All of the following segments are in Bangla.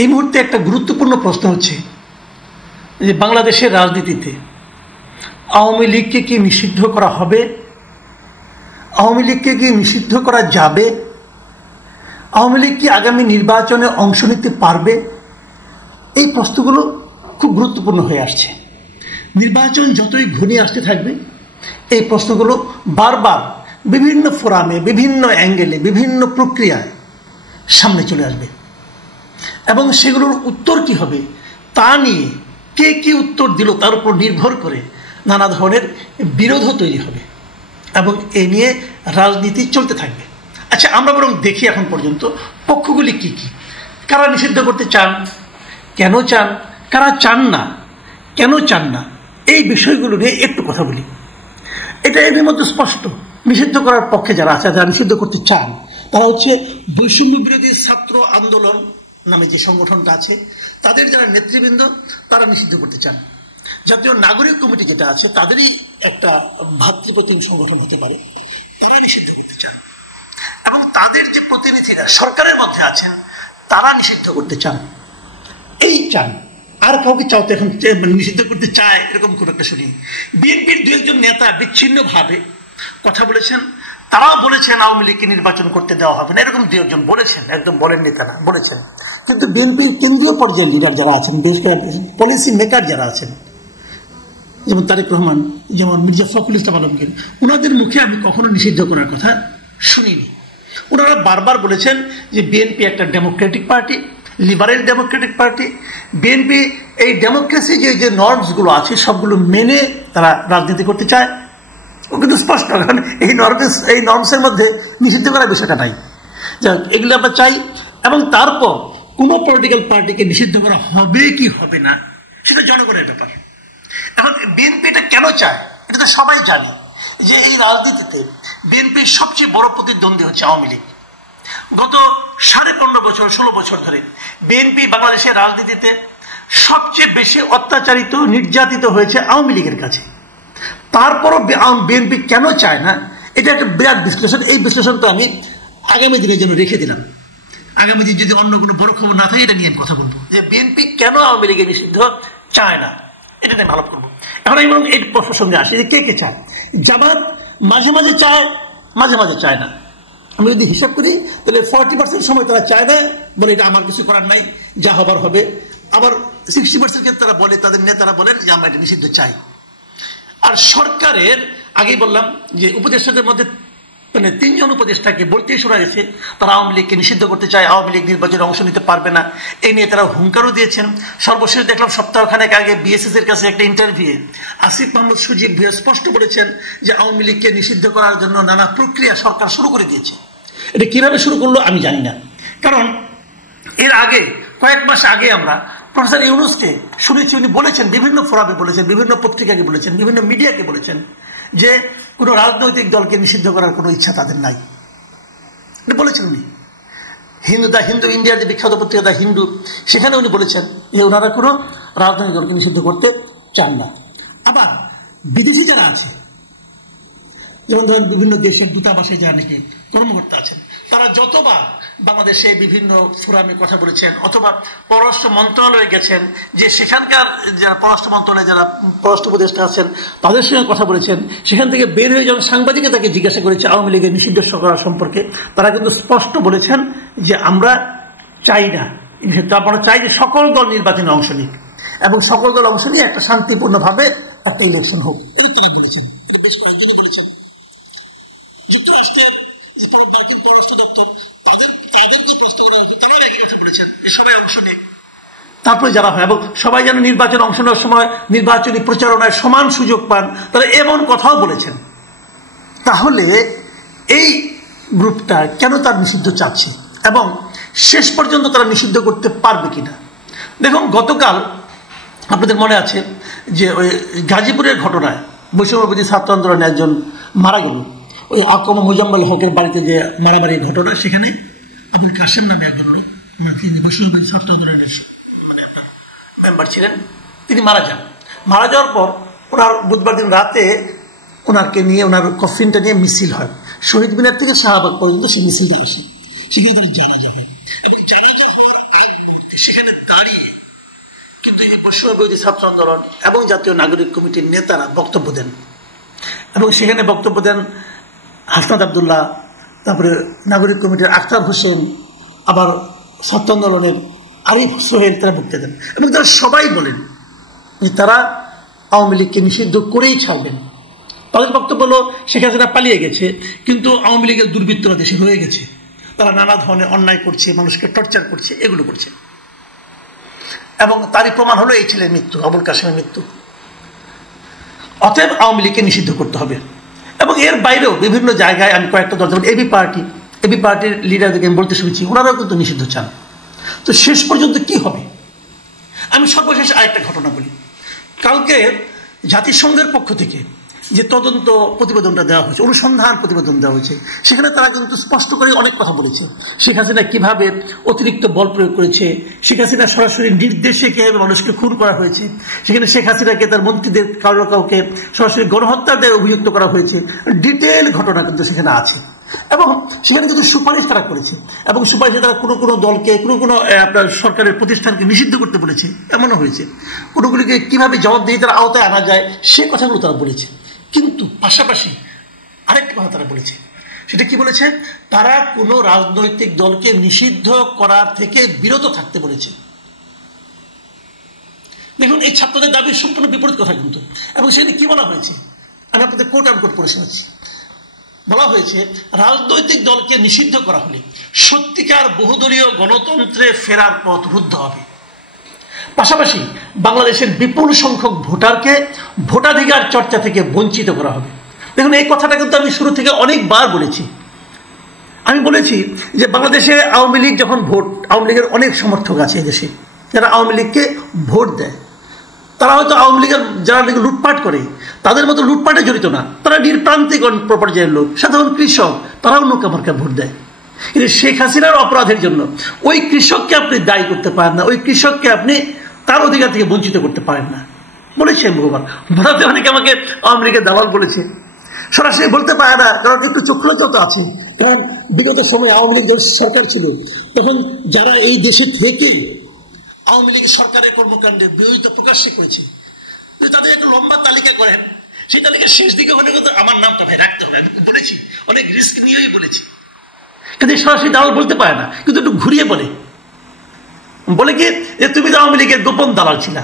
এই মুহূর্তে একটা গুরুত্বপূর্ণ প্রশ্ন হচ্ছে যে বাংলাদেশের রাজনীতিতে আওয়ামী লীগকে কি নিষিদ্ধ করা হবে, আওয়ামী লীগকে কি নিষিদ্ধ করা যাবে, আওয়ামী লীগ কি আগামী নির্বাচনে অংশ নিতে পারবে? এই প্রশ্নগুলো খুব গুরুত্বপূর্ণ হয়ে আসছে। নির্বাচন যতই ঘনিয়ে আসতে থাকবে এই প্রশ্নগুলো বারবার বিভিন্ন ফোরামে, বিভিন্ন অ্যাঙ্গেলে, বিভিন্ন প্রক্রিয়ায় সামনে চলে আসবে এবং সেগুলোর উত্তর কি হবে তা নিয়ে কে কি উত্তর দিল তার উপর নির্ভর করে নানা ধরনের বিরোধও তৈরি হবে এবং এ নিয়ে রাজনীতি চলতে থাকবে। আচ্ছা, আমরা বরং দেখি এখন পর্যন্ত পক্ষগুলি কি কি, কারা নিষিদ্ধ করতে চান, কেন চান, কারা চান না, কেন চান না, এই বিষয়গুলো নিয়ে একটু কথা বলি। এটা এর মধ্যে স্পষ্ট, নিষিদ্ধ করার পক্ষে যারা আছে, যারা নিষিদ্ধ করতে চান তারা হচ্ছে বৈষম্য বিরোধী ছাত্র আন্দোলন নামে যে সংগঠনটা আছে তাদের যারা নেতৃবৃন্দ তারা নিষিদ্ধ করতে চান। জাতীয় নাগরিক কমিটি যেটা আছে তাদেরই একটা ভাতৃপ্রতিম সংগঠন হতে পারে, তারা নিষিদ্ধ করতে চান এবং তাদের যে প্রতিনিধিরা সরকারের মধ্যে আছেন তারা নিষিদ্ধ করতে চান। এই চান, আর কাউকে চাও তো এখন নিষিদ্ধ করতে চায় এরকম খুব একটা শুনি। বিএনপির দু একজন নেতা বিচ্ছিন্নভাবে কথা বলেছেন, তারাও বলেছেন আওয়ামী লীগকে নির্বাচন করতে দেওয়া হবে না, এরকম দু একজন বলেছেন, একদম বলেন নেতা না, বলেছেন। কিন্তু বিএনপির কেন্দ্রীয় পর্যায়ের লিডার যারা আছেন, বেশ পলিসি মেকার যারা আছেন, যেমন তারেক রহমান, যেমন মির্জা ফখরুল ইসলাম আলমগীর, ওনাদের মুখে আমি কখনো নিষিদ্ধ করার কথা শুনিনি। ওনারা বারবার বলেছেন যে বিএনপি একটা Democratic party, liberal Democratic party, BNP এই ডেমোক্রেসি যে নর্মসগুলো আছে সবগুলো মেনে তারা রাজনীতি করতে চায়। ও কিন্তু স্পষ্ট, কারণ এই নর্মসের মধ্যে নিষিদ্ধ করার বিষয়টা নাই। যাক, এগুলো আমরা চাই এবং তারপর কোনো পলিটিক্যাল পার্টিকে নিষিদ্ধ করা হবে কি হবে না সেটা জনগণের ব্যাপার। এখন বিএনপি এটা কেন চায় এটা তো সবাই জানে যে এই রাজনীতিতে বিএনপির সবচেয়ে বড় প্রতিদ্বন্দ্বী হচ্ছে আওয়ামী লীগ। গত 15.5 বছর 16 বছর ধরে বিএনপি বাংলাদেশের রাজনীতিতে সবচেয়ে বেশি অত্যাচারিত, নির্যাতিত হয়েছে আওয়ামী লীগের কাছে। তারপরও বিএনপি কেন চায় না, এটা একটা বিরাট বিশ্লেষণ। এই বিশ্লেষণটা আমি আগামী দিনের জন্য রেখে দিলাম। আগামী দিন যদি অন্য কোনো বড় খবর না থাকে এটা নিয়ে আমি কথা বলবো যে বিএনপি কেন আওয়ামী লীগের নিষিদ্ধ চায় না, এটা নিয়ে ভালো করবো। এখন আমি এই প্রশ্নের সঙ্গে আসি যে কে কে চায়। জামাত মাঝে মাঝে চায়, মাঝে মাঝে চায় না। আমি যদি হিসাব করি তাহলে 40% সময় তারা চায় না, বলে এটা আমার কিছু করার নাই, যা হবার হবে। আবার 60% ক্ষেত্রে তারা বলে, তাদের নেতারা বলেন যে আমরা এটা নিষিদ্ধ চাই। আর সরকারের আগেই বললাম যে উপদেষ্টাদের মধ্যে মানে 3 জন উপদেষ্টাকে বলতেই শোনা গেছে তারা আওয়ামী লীগকে নিষিদ্ধ করতে চায়, আওয়ামী লীগ নির্বাচনে অংশ নিতে পারবে না, এই নিয়ে তারা হুঙ্কারও দিয়েছেন। সর্বশেষ দেখলাম সপ্তাহখানেক আগে বিএসএস এর কাছে একটা ইন্টারভিউ আসিফ মাহমুদ সজীব ভুঁইয়া স্পষ্ট বলেছেন যে আওয়ামী লীগকে নিষিদ্ধ করার জন্য নানা প্রক্রিয়া সরকার শুরু করে দিয়েছে। এটা কিভাবে শুরু করলো আমি জানি না, কারণ এর আগে কয়েক মাস আগে আমরা প্রফেসর ইউনূসকে শুনেছি, উনি বলেছেন, বিভিন্ন ফোরামে বলেছেন, বিভিন্ন পত্রিকাকে বলেছেন, বিভিন্ন মিডিয়াকে বলেছেন যে কোনো রাজনৈতিক দলকে নিষিদ্ধ করার কোনো ইচ্ছা তাদের নাই। এটা বলেছেন উনি। হিন্দু ইন্ডিয়ার যে বিখ্যাত পত্রিকা দ্য হিন্দু, সেখানে উনি বলেছেন যে ওনারা কোনো রাজনৈতিক দলকে নিষিদ্ধ করতে চান না। আবার বিদেশি যারা আছে, যেমন ধরেন বিভিন্ন দেশের দূতাবাসে যারা নাকি কর্মকর্তা আছেন, তারা যতবার বাংলাদেশে বিভিন্ন ফোরামে কথা বলেছেন অথবা পররাষ্ট্র মন্ত্রণালয়ে গেছেন, যে সেখানকার যারা পররাষ্ট্র মন্ত্রণালয়ে যারা পররাষ্ট্র উপদেষ্টা আছেন তাদের সঙ্গে কথা বলেছেন, সেখান থেকে বের হয়ে যখন সাংবাদিকে তাকে জিজ্ঞাসা করেছে আওয়ামী লীগের নিষিদ্ধ করা সম্পর্কে, তারা কিন্তু স্পষ্ট বলেছেন যে আমরা চাই না, আমরা চাই যে সকল দল নির্বাচনে অংশ নিক এবং সকল দল অংশ নিয়ে একটা শান্তিপূর্ণভাবে একটা ইলেকশন হোক, এটা তারা বলেছেন। এটা বেশ কয়েকজনই বলেছেন। যুক্তরাষ্ট্রের মার্কিন পররাষ্ট্র দপ্তর তাদেরকে প্রশ্ন করা হয়েছে, তারাও একই কথা বলেছেন যে সবাই অংশ নেই, তারপরে যারা হয় এবং সবাই যেন নির্বাচনে অংশ নেওয়ার সময় নির্বাচনী প্রচারণায় সমান সুযোগ পান, তারা এমন কথাও বলেছেন। তাহলে এই গ্রুপটা কেন তার নিষিদ্ধ চাচ্ছে এবং শেষ পর্যন্ত তারা নিষিদ্ধ করতে পারবে কিনা? দেখুন, গতকাল আপনাদের মনে আছে যে ওই গাজীপুরের ঘটনায় বৈষম্যবিরোধী ছাত্র আন্দোলনে একজন মারা গেল, ওই আকম মুজাম্মেল হকের বাড়িতে যে মারামারির ঘটনা, সেখানে আবুল কাসেম নামে একজন লোক, তিনি বৈষম্যবিরোধী ছাত্র আন্দোলনের মেম্বার ছিলেন, তিনি মারা যান। মারা যাওয়ার পর ওনার বুধবার দিন রাতে ওনাকে নিয়ে, ওনার কফিনটা নিয়ে মিছিল হয় শহীদ মিনার থেকে শাহবাগ পর্যন্ত। সে মিছিল আসে, সেখানে তারা জানা যাবে এবং জানা যাওয়ার সেখানে দাঁড়িয়ে কিন্তু এই বৈষম্য বিরোধী ছাত্র আন্দোলন এবং জাতীয় নাগরিক কমিটির নেতারা বক্তব্য দেন, এবং সেখানে বক্তব্য দেন হাসনাত আবদুল্লাহ, তারপরে নাগরিক কমিটির আখতার হোসেন, আবার ছাত্র আন্দোলনের আরিফ সোহেল, তারা বক্তব্য দেন এবং তারা সবাই বলেন যে তারা আওয়ামী লীগকে নিষিদ্ধ করেই ছাড়বেন। তাদের বক্তব্য হলো শেখ হাসিনা পালিয়ে গেছে, কিন্তু আওয়ামী লীগের দুর্বৃত্তরা দেশে রয়ে গেছে, তারা নানা ধরনের অন্যায় করছে, মানুষকে টর্চার করছে, এগুলো করছে। এবং তারই প্রমাণ হলো এই ছেলের মৃত্যু, আবুল কাসেমের মৃত্যু। অতএব আওয়ামী লীগকে নিষিদ্ধ করতে হবে। এবং এর বাইরেও বিভিন্ন জায়গায় আমি কয়েকটা দল, যেমন এবি পার্টির লিডারদেরকে আমি বলতে শুনেছি, ওনারাও কিন্তু নিষিদ্ধ চান। তো শেষ পর্যন্ত কি হবে? আমি সর্বশেষ আরেকটা ঘটনা বলি। কালকে জাতিসংঘের পক্ষ থেকে যে তদন্ত প্রতিবেদনটা দেওয়া হয়েছে, অনুসন্ধান প্রতিবেদন দেওয়া হয়েছে, সেখানে তারা কিন্তু স্পষ্ট করে অনেক কথা বলেছে। শেখ হাসিনা কিভাবে অতিরিক্ত বল প্রয়োগ করেছে, শেখ হাসিনা সরাসরি নির্দেশে কিভাবে মানুষকে খুন করা হয়েছে, সেখানে শেখ হাসিনাকে তার মন্ত্রীদের কাউকে সরাসরি গণহত্যার দায়ে অভিযুক্ত করা হয়েছে, ডিটেল ঘটনা কিন্তু সেখানে আছে। এবং সেখানে কিন্তু সুপারিশ তারা করেছে, এবং সুপারিশে তারা কোনো কোনো দলকে, কোনো আপনার সরকারের প্রতিষ্ঠানকে নিষিদ্ধ করতে বলেছে, এমনও হয়েছে। কোনোগুলিকে কিভাবে জবাবদিহিতার আওতায় আনা যায় সে কথাগুলো তারা বলেছে। কিন্তু পাশাপাশি আরেকটা কথা তারা বলেছে, সেটা কি বলেছে? তারা কোনো রাজনৈতিক দলকে নিষিদ্ধ করার থেকে বিরত থাকতে বলেছে। দেখুন, এই ছাত্রদের দাবির সম্পূর্ণ বিপরীত কথা কিন্তু। এবং সেখানে কি বলা হয়েছে, আমি আপনাদের কোট আনকোট পড়ে শোনাচ্ছি। বলা হয়েছে, রাজনৈতিক দলকে নিষিদ্ধ করা হলে সত্যিকার বহুদলীয় গণতন্ত্রে ফেরার পথ রুদ্ধ হবে। পাশাপাশি বাংলাদেশের বিপুল সংখ্যক ভোটারকে ভোটাধিকার চর্চা থেকে বঞ্চিত করা হবে। দেখুন, এই কথাটা কিন্তু আমি শুরু থেকে অনেকবার বলেছি। আমি বলেছি যে বাংলাদেশে আওয়ামী লীগ যখন আওয়ামী লীগের অনেক সমর্থক আছে দেশে, যারা আওয়ামী লীগকে ভোট দেয়, তারা হয়তো আওয়ামী লীগের যারা লুটপাট করে তাদের মতো লুটপাটে জড়িত না, তারা নির্প্রান্তিক পর্যায়ের লোক, সাধারণ কৃষক, তারাও নৌকা মার্কা ভোট দেয়। কিন্তু শেখ হাসিনার অপরাধের জন্য ওই কৃষককে আপনি দায়ী করতে পারেন না, ওই কৃষককে আপনি তার অধিকার থেকে বঞ্চিত করতে পারেন না। বলেছি আমি বহুবার, বলাতে অনেকে আমাকে আওয়ামী লীগের দালাল বলেছে। সরাসরি বলতে পারে না, কারণ একটু চক্ষুলতা তো আছে। কারণ বিগত সময় আওয়ামী লীগ যখন সরকার ছিল, তখন যারা এই দেশে থেকে আওয়ামী লীগ সরকারের কর্মকাণ্ডের বিরোধিতা প্রকাশ্যে করেছে, যদি তাদের একটা লম্বা তালিকা করেন, সেই তালিকার শেষ দিকে হলে কিন্তু আমার নামটা ভাই রাখতে হবে। আমি বলেছি, অনেক রিস্ক নিয়েই বলেছি। কিন্তু সরাসরি দালাল বলতে পারে না, কিন্তু একটু ঘুরিয়ে বলে কি যে তুমি তো আওয়ামী লীগের গোপন দালাল ছিলা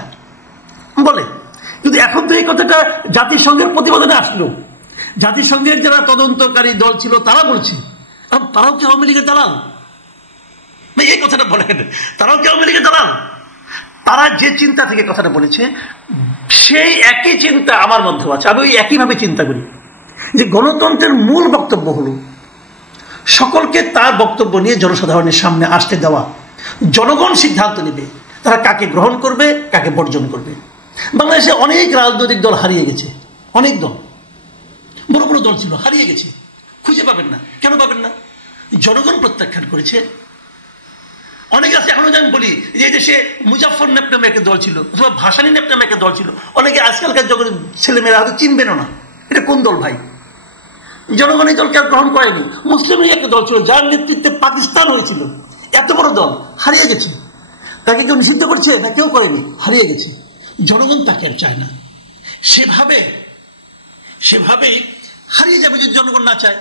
বলে। কিন্তু এখন তো এই কথাটা জাতিসংঘের প্রতিবেদনে আসলো, জাতিসংঘের যারা তদন্তকারী দল ছিল তারা বলছে, তারাও কি আওয়ামী লীগের দালাল? এই কথাটা বলেন, তারাও কি আওয়ামী লীগের দালাল? তারা যে চিন্তা থেকে কথাটা বলেছে, সেই একই চিন্তা আমার মধ্যেও আছে। আমি ওই একইভাবে চিন্তা করি যে গণতন্ত্রের মূল বক্তব্য হলো সকলকে তার বক্তব্য নিয়ে জনসাধারণের সামনে আসতে দেওয়া। জনগণ সিদ্ধান্ত নেবে তারা কাকে গ্রহণ করবে, কাকে বর্জন করবে। বাংলাদেশে অনেক রাজনৈতিক দল হারিয়ে গেছে, অনেক দল, বড় বড় দল ছিল, হারিয়ে গেছে, খুঁজে পাবেন না। কেন পাবেন না? জনগণ প্রত্যাখ্যান করেছে। অনেক আছে এখনো, আমি বলি যে এই দেশে মুজাফফর নেপ নামে একটা দল ছিল, অথবা ভাসানী নেপ নামে একটা দল ছিল। অনেকে আজকালকার যখন ছেলেমেয়েরা হয়তো চিনবেনও না এটা কোন দল ভাই। জনগণ এই দলকে আর গ্রহণ করেনি। মুসলিম লীগ একটা দল ছিল, যার নেতৃত্বে পাকিস্তান হয়েছিল, এত বড় দল হারিয়ে গেছে। তাকে কেউ নিষিদ্ধ করছে না? কেউ করেনি, হারিয়ে গেছে। জনগণ তাকে আর চায় না। সেভাবেই হারিয়ে যাবে যদি জনগণ না চায়।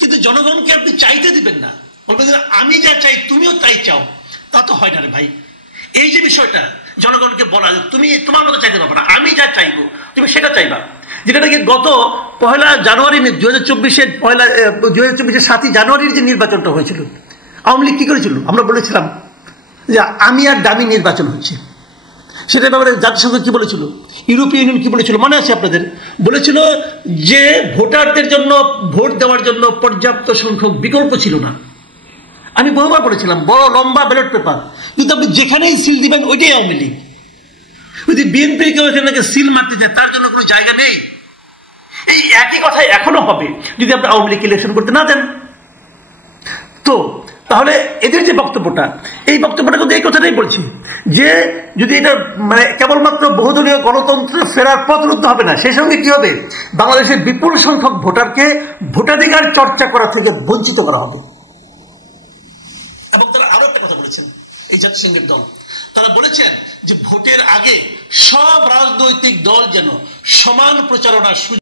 কিন্তু জনগণকে আপনি চাইতে দিবেন না, বলবেন আমি যা চাই তুমিও তাই চাও, তা তো হয় না রে ভাই। এই যে বিষয়টা জনগণকে বলা, তুমি তোমার মতো চাইতে পারবে না, আমি যা চাইবো তুমি সেটা চাইবা। যেটা নাকি গত 1 জানুয়ারি 2024-এর 7ই জানুয়ারির যে নির্বাচনটা হয়েছিল, আওয়ামী লীগ কি করেছিল? আমরা বলেছিলাম যে আমি আর দামি নির্বাচন হচ্ছে। সেটার ব্যাপারে জাতিসংঘ কি বলেছিল, ইউরোপীয় ইউনিয়ন কি বলেছিল মনে আছে আপনাদের? বলেছিল যে ভোটারদের জন্য ভোট দেওয়ার জন্য পর্যাপ্ত সংখ্যক বিকল্প ছিল না। আমি বহুবার বলেছিলাম বড় লম্বা ব্যালট পেপার, কিন্তু আপনি যেখানেই সিল দিবেন ওইটাই আওয়ামী লীগ। যদি বিএনপি কেউ এখানে সিল মারতে চায় তার জন্য কোনো জায়গা নেই। এই একই কথা এখনো হবে যদি আপনি আওয়ামী লীগ ইলেকশন করতে না দেন। তো তাহলে এদের যে বক্তব্যটা, এই বক্তব্যটা কিন্তু এই কথাটাই বলছি যে যদি এটা মানে কেবলমাত্র বহুদলীয় গণতন্ত্র ফেরার পথ রুদ্ধ হবে না, সেই সঙ্গে কি হবে, বাংলাদেশের বিপুল সংখ্যক ভোটারকে ভোটাধিকার চর্চা করা থেকে বঞ্চিত করা হবে। এবং তারা আরো একটা কথা বলেছেন, এই জাতিসংঘের দল, তারা বলেছেন যে ভোটের আগে সব রাজনৈতিক দল যেন সমান প্রচারণার সুযোগ